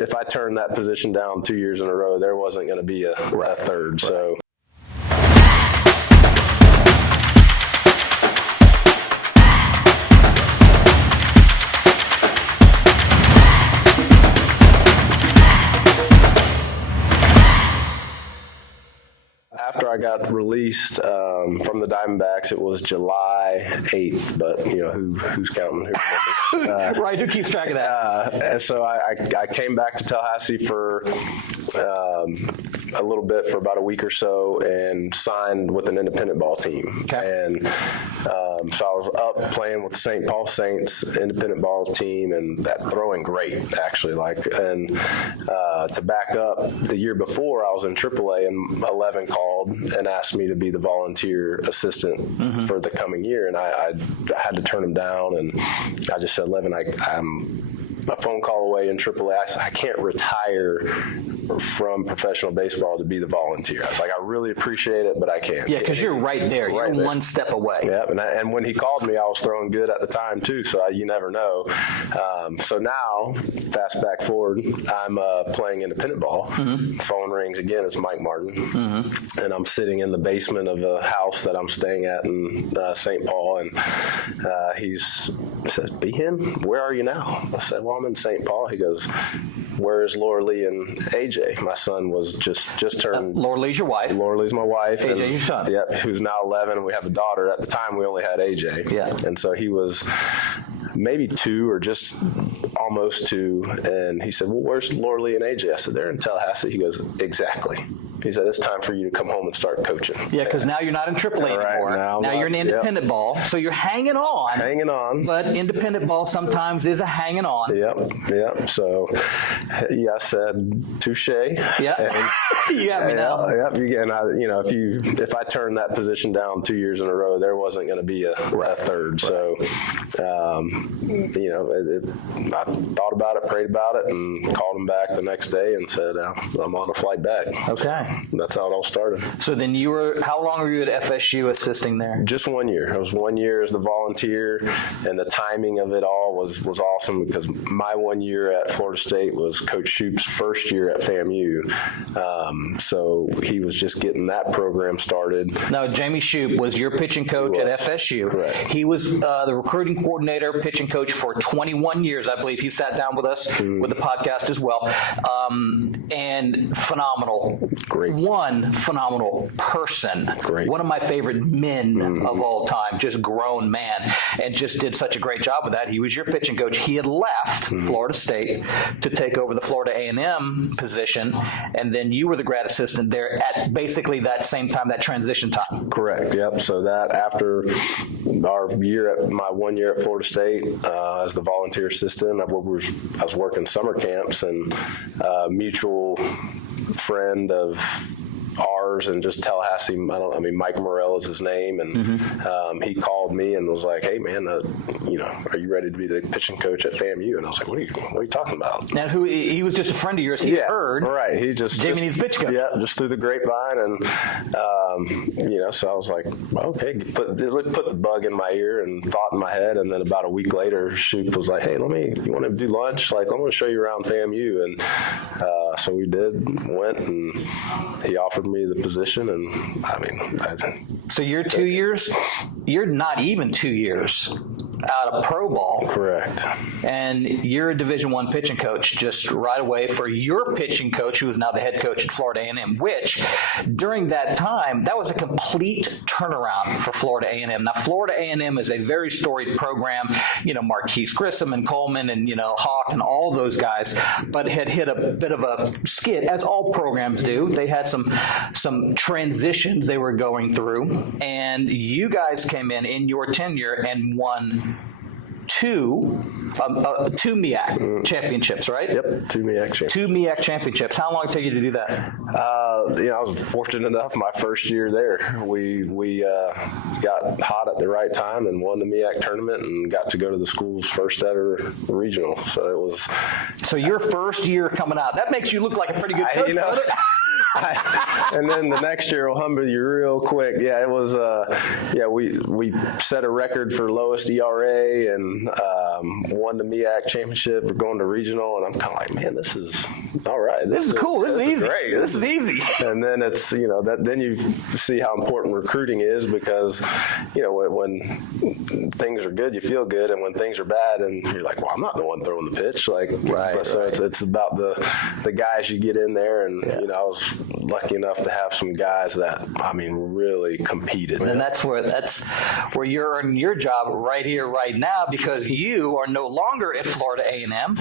if I turned that position down 2 years in a row, there wasn't going to be a third. Right. So. After I got released from the Diamondbacks, it was July 8th, but who's counting? Who remembers? Right, who keeps track of that? And so I came back to Tallahassee for a little bit, for about a week or so, and signed with an independent ball team. Okay. And so I was up playing with the St. Paul Saints independent ball team, and that throwing great, actually. To back up, the year before I was in AAA, and 11 called and asked me to be the volunteer assistant for the coming year, and I had to turn them down, and I just said, 11, I'm a phone call away in AAA. I can't retire from professional baseball to be the volunteer. I was like, I really appreciate it, but I can't. Yeah, because you're right there. You're one step away. Yeah, and when he called me, I was throwing good at the time too, so you never know. So now, fast back forward, I'm playing independent ball. Phone rings again. It's Mike Martin, and I'm sitting in the basement of a house that I'm staying at in St. Paul, and he says, "Behan, where are you now?" I said, "Well, I'm in St. Paul." He goes, "Where's Laura Lee and AJ?" My son was just turned. Laura Lee's your wife. Laura Lee's my wife. AJ, your son. Yep, who's now 11, and we have a daughter. At the time, we only had AJ. Yeah. And so he was maybe 2 or just almost 2, and he said, "Well, where's Laura Lee and AJ?" I said, "They're in Tallahassee." He goes, "Exactly." He said, "It's time for you to come home and start coaching." Yeah, because now you're not in AAA anymore. Now you're in independent ball, so you're hanging on. Hanging on. But independent ball sometimes is a hanging on. Yep. So, I said, "Touche." Yeah. You got me now. Yep. And if I turned that position down 2 years in a row, there wasn't going to be a third. Right. So, I thought about it, prayed about it, and called him back the next day and said, "I'm on a flight back." Okay. That's how it all started. So then how long were you at FSU assisting there? Just 1 year. It was 1 year as the volunteer, and the timing of it all was awesome, because my 1 year at Florida State was Coach Shoup's first year at FAMU. So he was just getting that program started. Now, Jamie Shoup was your pitching coach at FSU. Correct. He was the recruiting coordinator, pitching coach for 21 years, I believe. He sat down with us with the podcast as well. And phenomenal. Great. One phenomenal person. Great. One of my favorite men of all time, just grown man, and just did such a great job with that. He was your pitching coach. He had left Florida State to take over the Florida A&M position, and then you were the grad assistant there at basically that same time, that transition time. Correct. Yep. So that after my 1 year at Florida State as the volunteer assistant, I was working summer camps, and mutual friend of ours and just Tallahassee, Mike Morrell is his name, and he called me and was like, "Hey man, are you ready to be the pitching coach at FAMU?" And I was like, what are you talking about? Now, he was just a friend of yours. He heard. Right. He just Jamie needs pitch coach. Yeah, just through the grapevine, and so I was like, okay, put the bug in my ear and thought in my head, and then about a week later, Shoup was like, "Hey, you want to do lunch? Like, I'm going to show you around FAMU," and so we went, and he offered me the position, and so you're 2 years, you're not even 2 years out of pro ball. Correct. And you're a Division I pitching coach just right away for your pitching coach, who is now the head coach at Florida A&M, which during that time, that was a complete turnaround for Florida A&M. Now, Florida A&M is a very storied program, Marquise Grissom and Coleman and, Hawk and all those guys, but had hit a bit of a skid, as all programs do. They had some transitions they were going through, and you guys came in your tenure and won two MEAC championships, right? Yep, two MEAC championships. How long did it take you to do that? I was fortunate enough my first year there. We got hot at the right time and won the MEAC tournament and got to go to the school's first ever regional. So it was. So your first year coming out, that makes you look like a pretty good coach. And then the next year will humble you real quick. Yeah, it was. We set a record for lowest ERA and won the MEAC championship. We're going to regional, and I'm kind of like, man, this is all right. This is cool. This is easy. Great. This is easy. And then it's then you see how important recruiting is, because when things are good, you feel good, and when things are bad, and you're like, well, I'm not the one throwing the pitch. So it's about the guys you get in there, and I was lucky enough to have some guys that really competed. And that's where you're earning your job right here, right now, because you are no longer at Florida A&M.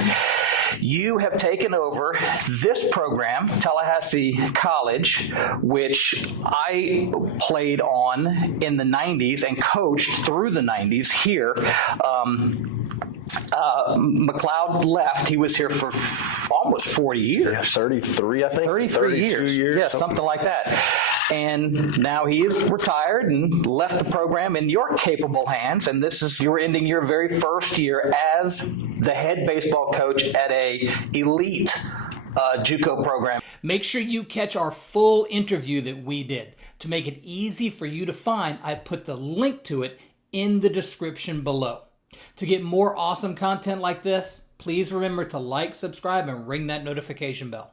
You have taken over this program, Tallahassee College, which I played on in the 90s and coached through the 90s here. McLeod left. He was here for almost 40 years. Yeah, 33, I think. 33 years. Yeah, something like that. And now he is retired and left the program in your capable hands. And you're ending your very first year as the head baseball coach at a elite JUCO program. Make sure you catch our full interview that we did. To make it easy for you to find, I put the link to it in the description below. To get more awesome content like this, please remember to like, subscribe, and ring that notification bell.